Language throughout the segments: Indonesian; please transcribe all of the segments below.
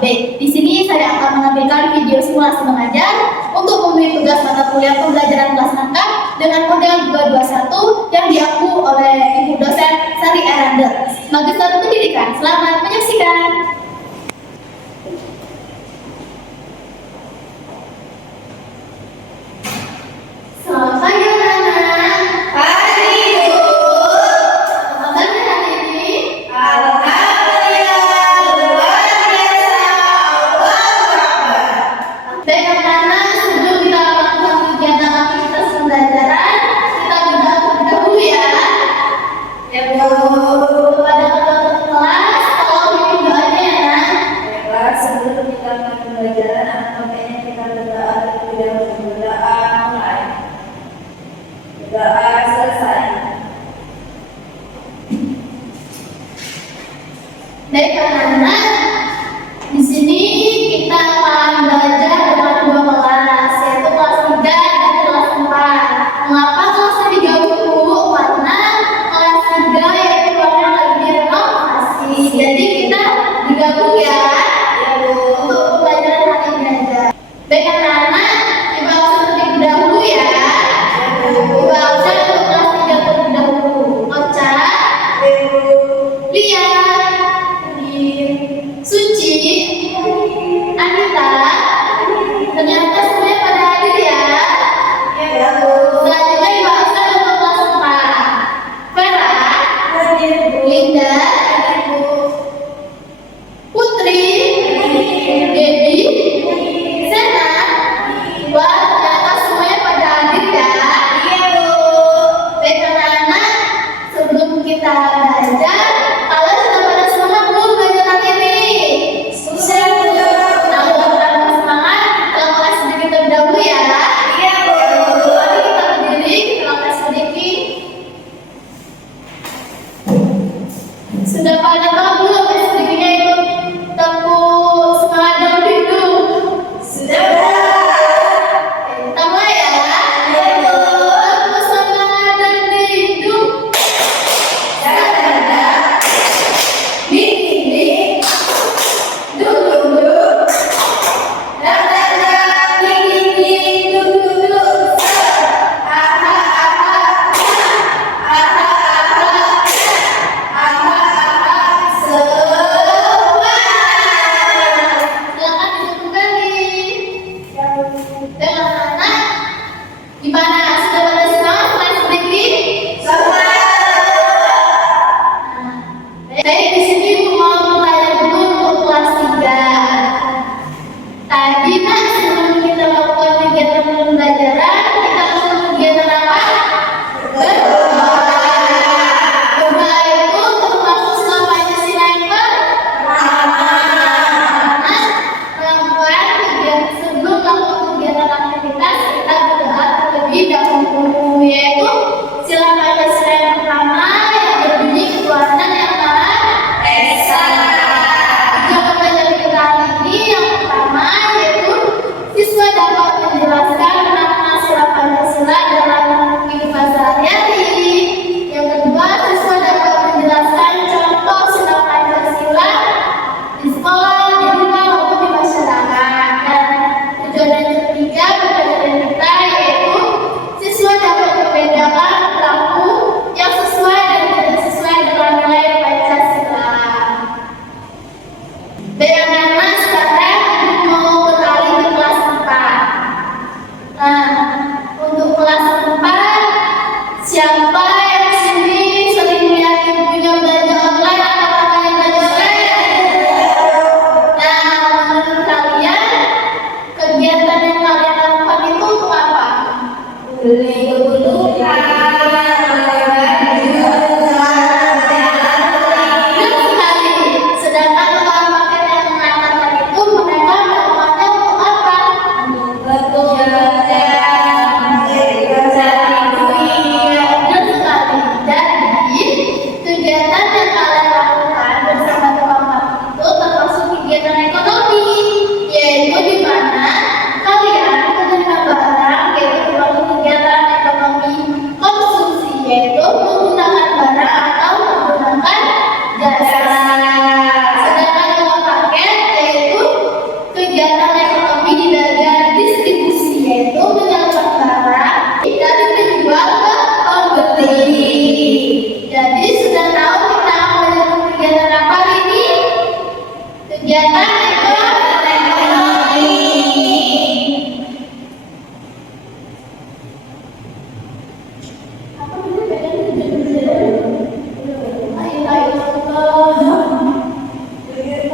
update. Di sini saya akan menampilkan video simulasi mengajar untuk memenuhi tugas mata kuliah pembelajaran kelas 6 dengan model 221 yang diampu oleh Ibu dosen Sari Erander, Magister Pendidikan. Selamat menyaksikan. Selamat pagi anak-anak. Pagi, Bu. Apa kabar hari ini? Alhamdulillah, luar biasa. Allahu Akbar. Baik anak-anak, sebelum kita melakukan kegiatan aktivitas pembelajaran, kita berdoa terlebih dahulu ya. Ya, Bu. Kepada ketua kelas, tolong pimpin doanya ya nak. Baiklah, sebelum kita mulai pembelajaran, baiknya kita berdoa terlebih dahulu. Berdoa mulai. Berdoa selesai. Baik anak-anak, di sini kita akan belajar dengan dua kelas, yaitu kelas 3 dan kelas 4. Mengapa kelasnya digabung? Karena kelas 3 yaitu kelasnya lagi direnovasi. Jadi kita digabung ya, untuk pembelajaran hari ini aja. Baik anak-anak, coba absen terlebih dahulu ya. Coba absen untuk kelas 3 terlebih dahulu. Ocha, lihat,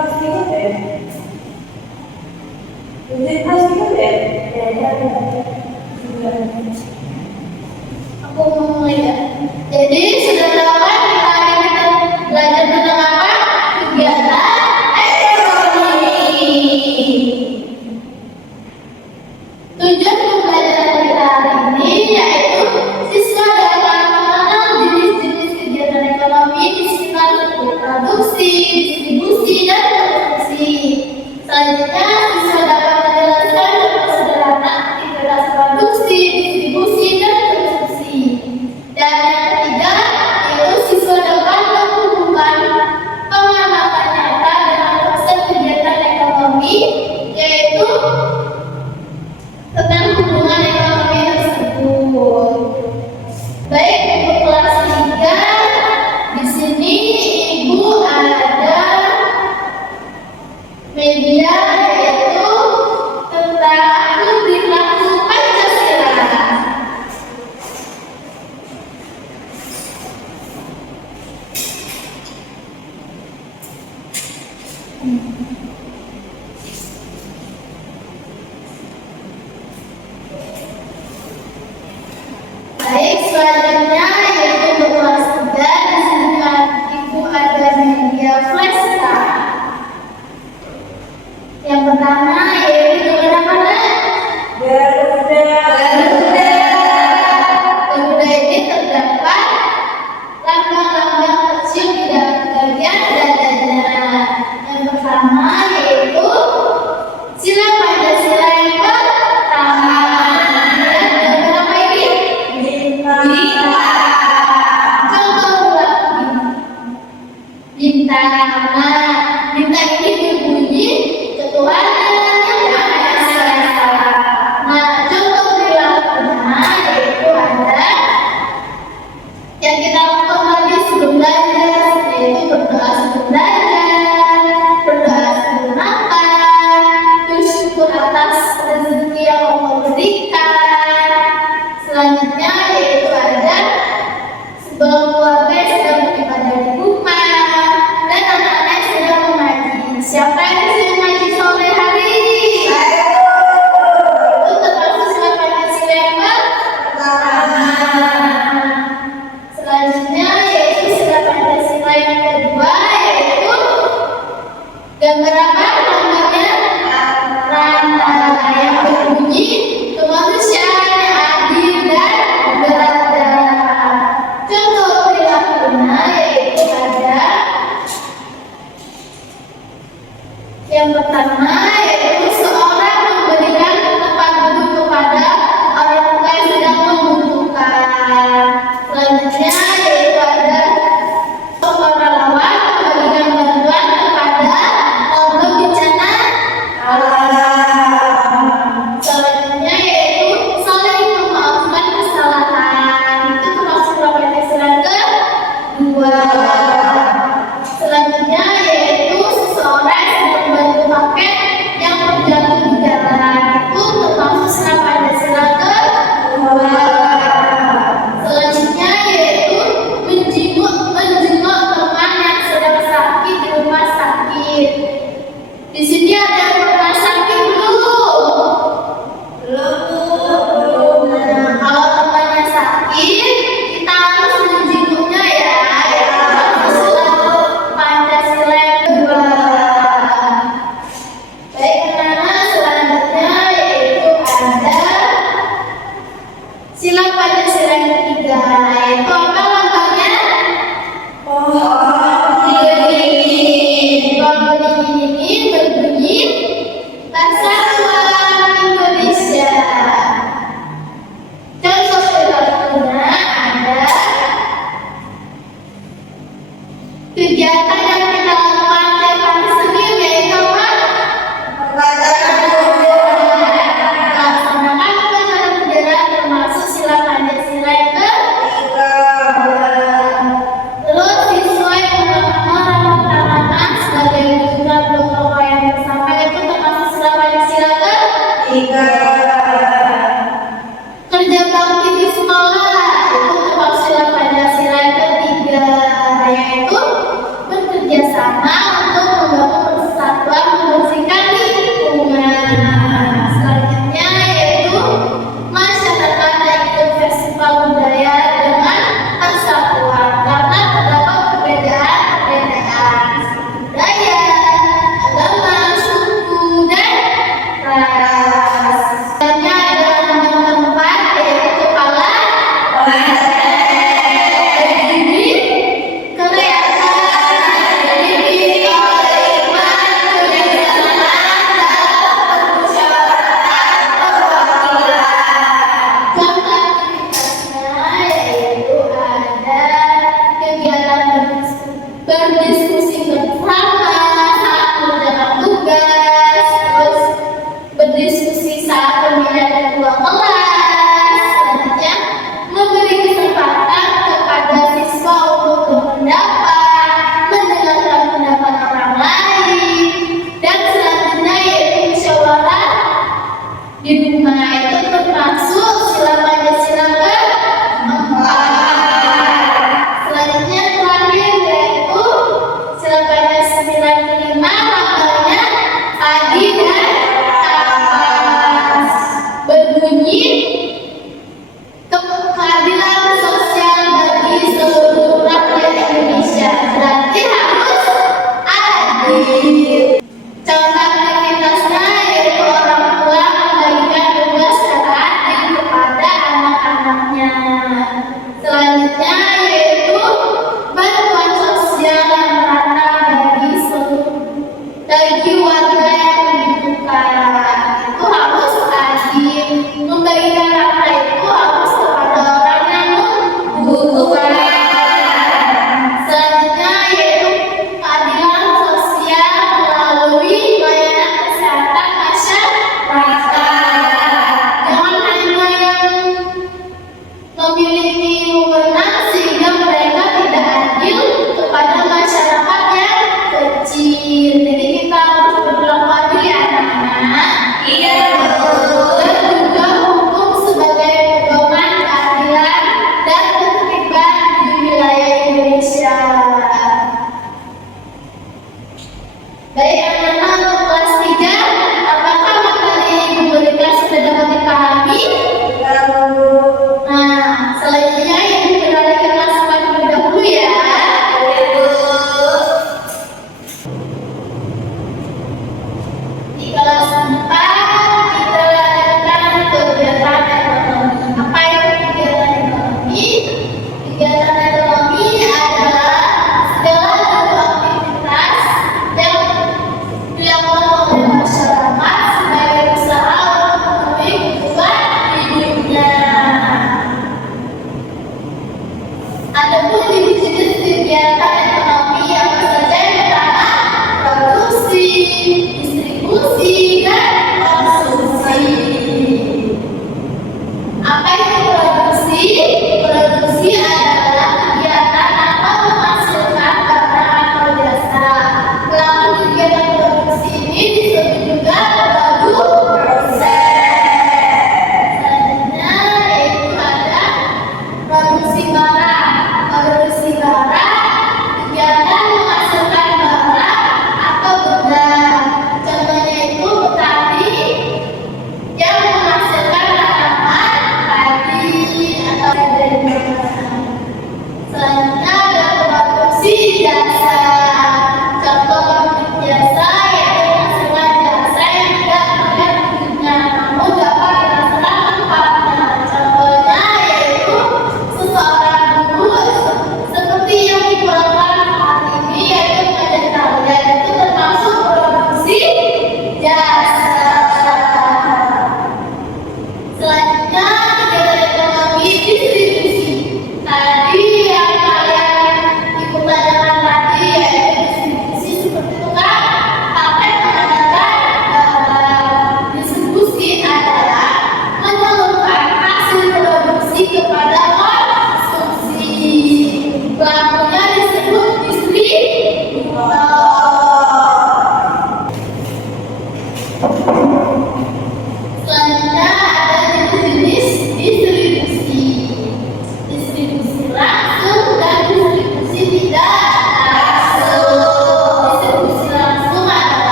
pasti deh. Jadi pasti deh. Aku mau mulai ya. Jadi sudah tahu kan kita hari ini kita belajar tentang apa? Kegiatan ekonomi. Tujuan pembelajaran kita hari ini yaitu siswa dapat mengenal jenis-jenis kegiatan ekonomi di sekitar produksi, distribusi, dan konsumsi. Selanjutnya, siswa dapat menjelaskan secara sederhana aktivitas produksi, distribusi, dan konsumsi. Dan yang ketiga, yaitu siswa dapat menghubungkan pengamatan nyata dengan konsep kegiatan ekonomi, yaitu tentang hubungan ekonomi tersebut. Baik, untuk kelas 3, di sini Ibu ada media yaitu tentang perilaku Pancasila. Baik, selanjutnya yaitu untuk kelas 3, di sini Ibu ada media flashcard. Yang pertama yaitu dengan mana? Garuda. Garuda ini terdapat lambang-lambang kecil di bagian dadanya. Yang pertama yaitu sila Pancasila yang pertama. Dan berapa ini? Bintang. Contoh bintang. Nah, bintang ini berbunyi ketuhanan yang Maha Esa. Nah, contoh perilakunya yaitu ada yang kita lakukan tadi sebelum belajar, yaitu berdoa sebelum belajar, berdoa sebelum makan, bersyukur atas rezeki yang Allah berikan. Selanjutnya yaitu ada sebelum keluarga yang sedang beribadah di rumah dan anak-anak yang sedang mengaji. Siapa yang sedang mengaji sore hari ini? Itu termasuk sila Pancasila yang pertama. Selanjutnya yaitu sila Pancasila yang kedua, yaitu gambar apa namanya? Rantara yang berbunyi kemanusiaan yang adil dan beradab. Contoh perilakunya yaitu ada yang pertama yaitu seorang memberikan tempat duduk kepada orang tua yang sedang membutuhkan. Selanjutnya yaitu ada seorang relawan memberikan bantuan kepada korban bencana alam. Selanjutnya yaitu saling memaafkan kesalahan. Itu termasuk Pancasila kedua. Selanjutnya yaitu seseorang yang sedang membantu paket Contoh aktivitasnya yaitu orang tua membagikan tugas secara adil kepada anak-anaknya. Selanjutnya yaitu bantuan sosial yang merata bagi warga yang membutuhkan. Itu harus adil. Membagikan harta itu harus kepada orang yang membutuhkan. Selanjutnya yaitu keadilan sosial melalui layanan kesehatan masyarakat. Jangan hanya yang memiliki wewenang sehingga mereka tidak adil kepada masyarakat yang kecil. Jadi kita harus berlaku adil ya anak-anak. Iya. Dan juga hukum sebagai pedoman keadilan dan ketertiban di wilayah Indonesia. Baik anak-anak, untuk kelas 3, apakah materi yang diberikan sudah dapat dipahami? Nah, selanjutnya Ibu beralih ke kelas 4 terlebih dahulu ya. Di kelas 4 kita lanjutkan kegiatan ekonomi. Apa itu kegiatan ekonomi? Kegiatan ekonomi adalah segala bentuk aktivitas yang dilakukan oleh masyarakat sebagai usaha untuk memenuhi kebutuhan hidupnya. Adapun jenis-jenis kegiatan ekonomi apa saja? Yang pertama, produksi, distribusi, dan konsumsi. Apa itu produksi? Produksi adalah kegiatan atau menghasilkan barang atau jasa. Pelaku kegiatan produksi ini disebut juga produsen. Selanjutnya yaitu ada produksi barang. Produksi barang kegiatan menghasilkan barang atau benda. Contohnya itu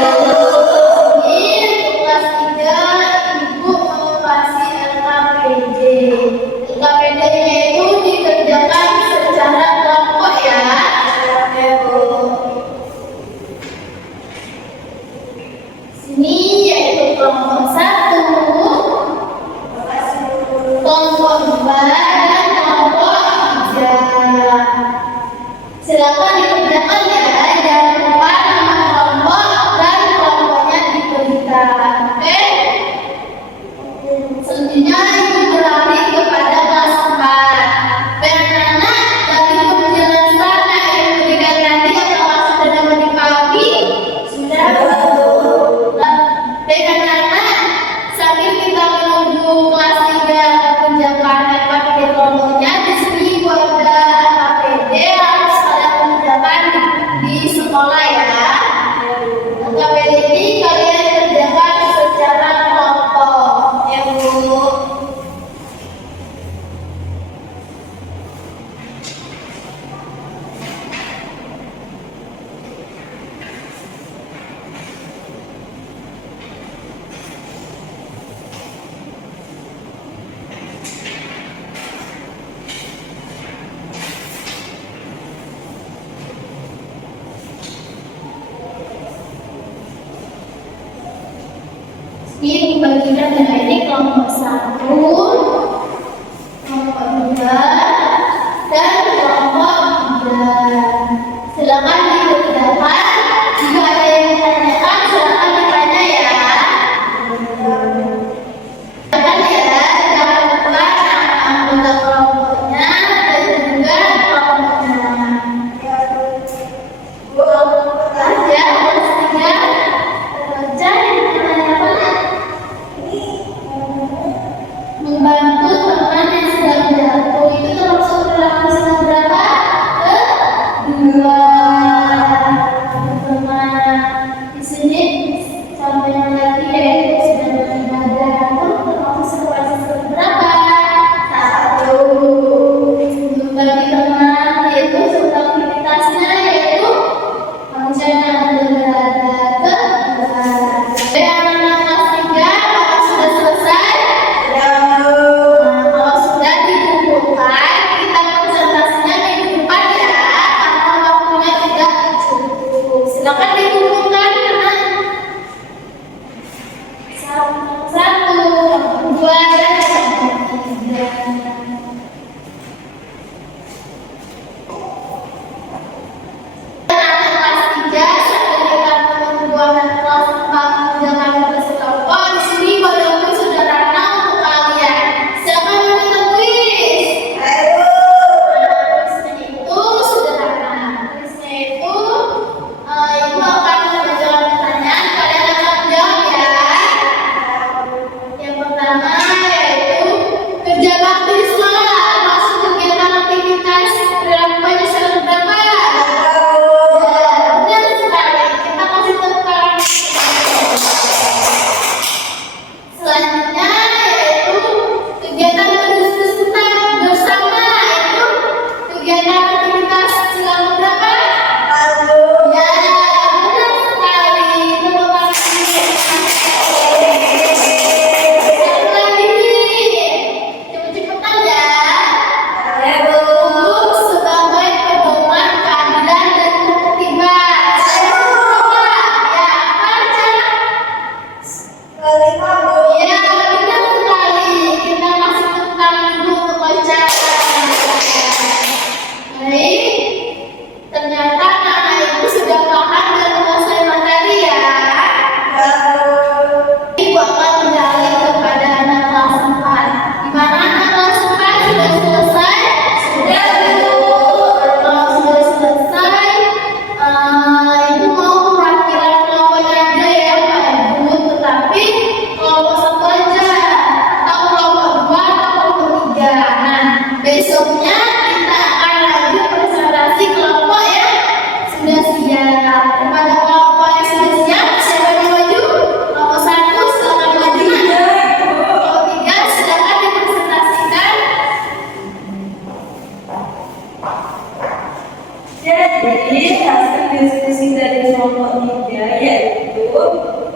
Ini kelas 3 Ibu mau kasih LKPD. LKPD-nya itu dikerjakan secara kelompok ya. Oke, Bu. Sini yaitu kelompok 1, Makasih, Bu. kelompok 2, dan kelompok 3. Silakan dikerjakan ya. Jangan lupa nama kelompok dan kelompoknya diberikan. Oke? Selanjutnya Ibu beralih kepada kelas 4. Anak-anak, dari penjelasan yang Ibu berikan tadi apakah sudah dapat dipahami? Sudah, Bu. Baik anak-anak, sambil kita menuju kelas 3 penjagaan LKPD kelompoknya, di sini Ibu ada LKPD harus kalian kerjakan di sekolah ya. LKPD ini kalian kerjakan secara kelompok ya Bu. Ini dibagikan ya, ini kelompok 1, kelompok 2, dan kelompok 3. Silakan dikerjakan. Jika ada yang ditanyakan, silakan ditanya ya. Silakan ya, jangan lupa nama anggota kelompoknya dan juga kelompoknya. Bu. Ya, kelas 3 baca yang ditanyakan. Membantu teman yang sedang jatuh itu termasuk perilaku yang berapa? Kedua. Teman di sini sampaikan lagi yaitu sedang beribadah itu termasuk perilaku berapa? 1. Membagi teman yaitu sebuah aktivitasnya yaitu rencana beribadah. Kedua. Anak-anak kelas 3 apakah sudah selesai? Sudah, Bu. Nah, kalau sudah dikumpulkan, kita konsentrasinya minggu depan ya, karena waktunya tidak cukup. Silakan dikumpulkan, karena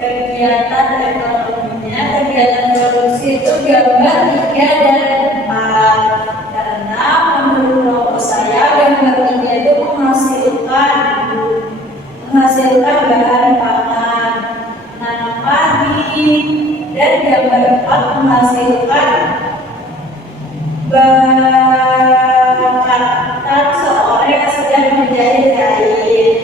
kegiatan ekonominya, kegiatan produksi itu gambar 3 dan 4. Karena menurut kelompok saya gambar 3 itu menghasilkan bahan pangan, menanam padi, dan gambar 4 menghasilkan bakatan seorang yang sedang menjahit kain.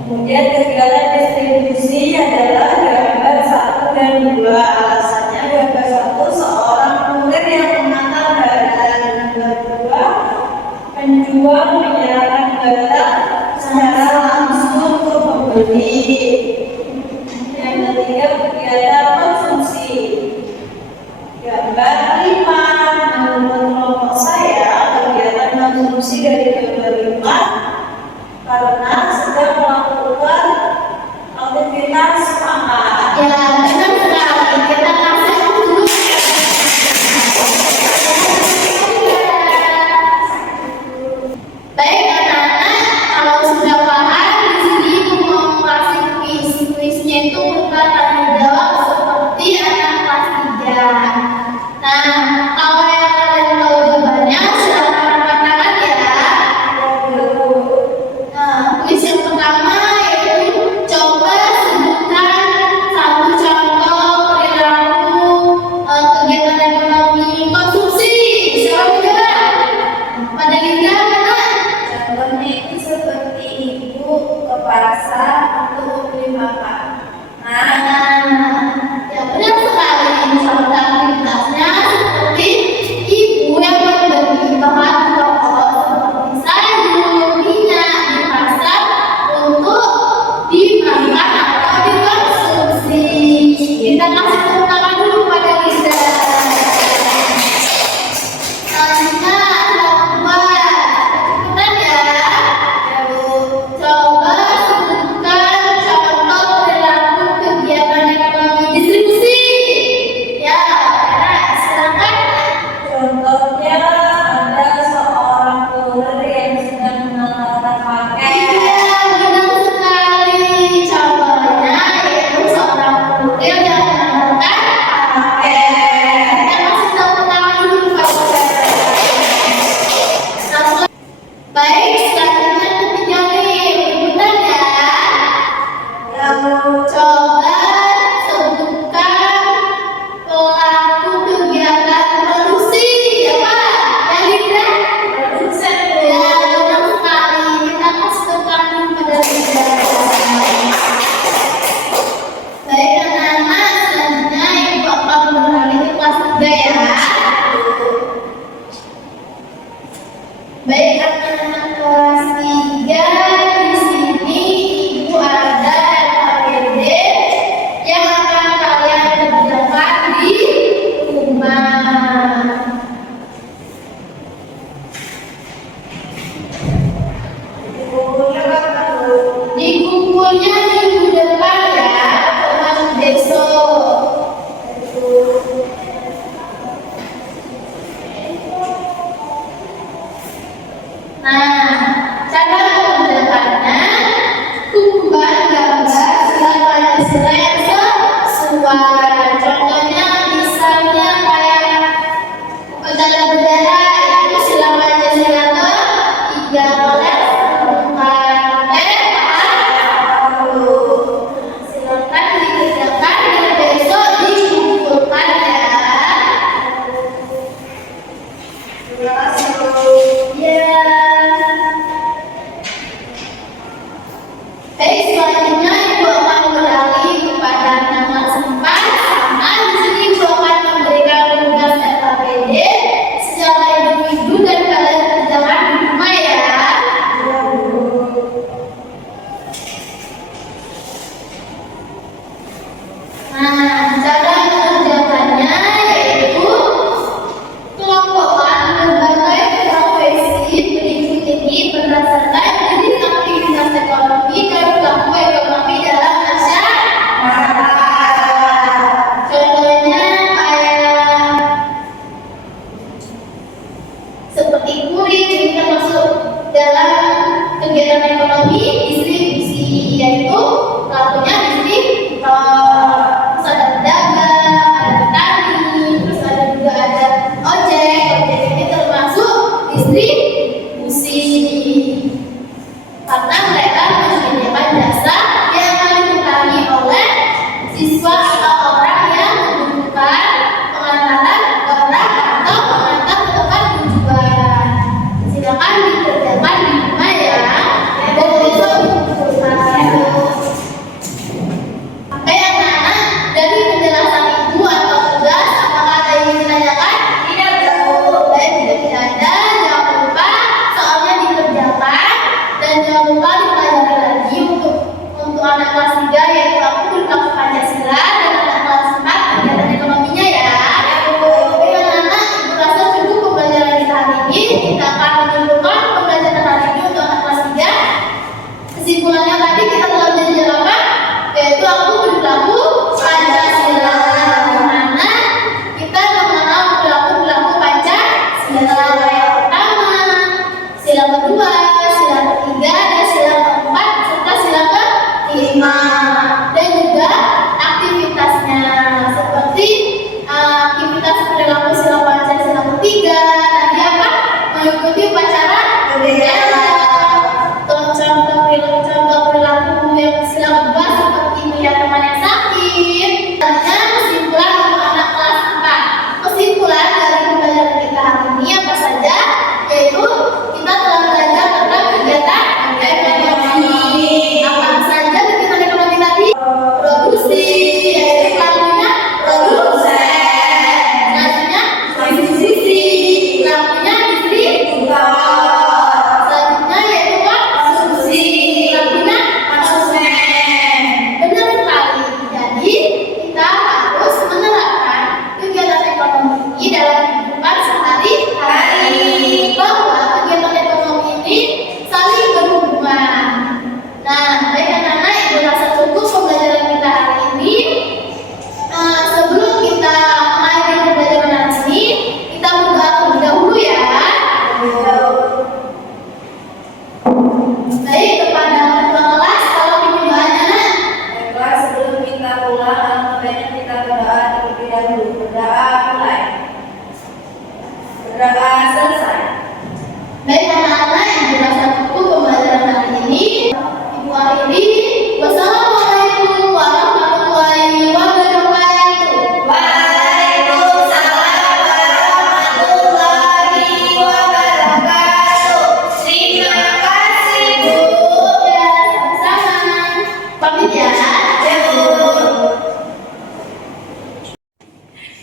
Kemudian kegiatan distribusi adalah gambar 1 dan 2. Alasannya gambar 1 seorang kurir yang mengantar barang, gambar 2 penjual menyerahkan barang secara langsung ke pembeli. Yang ketiga kegiatan konsumsi. Gambar 5, menurut kelompok saya kegiatan konsumsi dari gambar 5 karena sedang melakukan aktivitas makan. Ya, benar sekali. Kita kasih dulu. Baik anak-anak, kalau sudah paham di sini mau kasih kuisnya itu berupa tanya jawab seperti anak kelas 3. Nah, kalau yang kalian tahu jawabannya silahkan angkat tangan ya. Nah, kuis yang pertama yaitu coba sebutkan satu contoh perilaku kegiatan ekonomi konsumsi. Siapa menjawab? Pada Linda mana? Contohnya itu seperti ibu ke pasar untuk membeli makan. Ya benar sekali. Contoh aktivitasnya seperti ibu yang membeli bahan pokok seperti sayur, minyak di pasar untuk dimakan atau dikonsumsi. Kita kasih tepuk tangan dulu pada Linda. Selanjutnya cepetan ya. Coba sebutkan contoh perilaku kegiatan ekonomi distribusi. Ya, Vera, silakan. Contohnya ada seorang kurir yang sedang mengantarkan paket. Iya, benar sekali. Contohnya yaitu seorang kurir yang mengantarkan paket. Kita kasih tepuk tangan dulu pada Vera. Baik, selanjutnya ketiga nih, liputan ya. Coba sebutkan pelaku kegiatan produksi. Ya Pak, yang Linda? Produsen. Ya, benar sekali. Kita kasih tepuk tangan pada Linda. Baik anak-anak, selanjutnya Ibu akan beralih ke kelas 3 ya. Baik anak-anak kelas 3, di sini Ibu ada LKPD yang akan kalian kerjakan di rumah. Di bukunya minggu depan ya, termasuk besok. Nah, cara mengerjakannya, tumbuhan gambar sila Pancasila yang sesuai. Contohnya misalnya kayak upacara bendera itu sila Pancasila ke-3 oleh silakan dikerjakan dan besok dikumpulkan ya. Terima kasih. Ya. Baik, selanjutnya Ibu akan beralih kepada anak kelas 4. Sama di sini Ibu akan memberikan tugas LKPD secara individu dan kalian kerjakan di rumah ya. Nah, cara mengerjakannya yaitu kelompokkan berbagai profesi berikut ini berdasarkan jenis aktivitas ekonomi dan pelaku ekonomi dalam masyarakat. Contohnya kayak seperti kurir, ini termasuk dalam kegiatan ekonomi distribusi, yaitu pelakunya distributor. pulang, alangkah baiknya kita berdoa terlebih dahulu. Berdoa mulai. Berdoa selesai. Baik anak-anak yang dirasa buku pembelajaran hari ini, Ibu akhiri. Wassalamualaikum warahmatullahi wabarakatuh. Waalaikumsalam warahmatullahi wabarakatuh. Terima kasih, Bu. Ya, sama-sama. Pamit ya.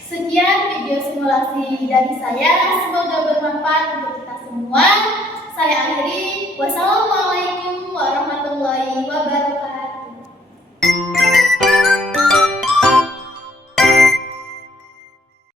Sekian video simulasi dari saya. Semoga bermanfaat untuk kita semua. Saya akhiri. Wassalamualaikum.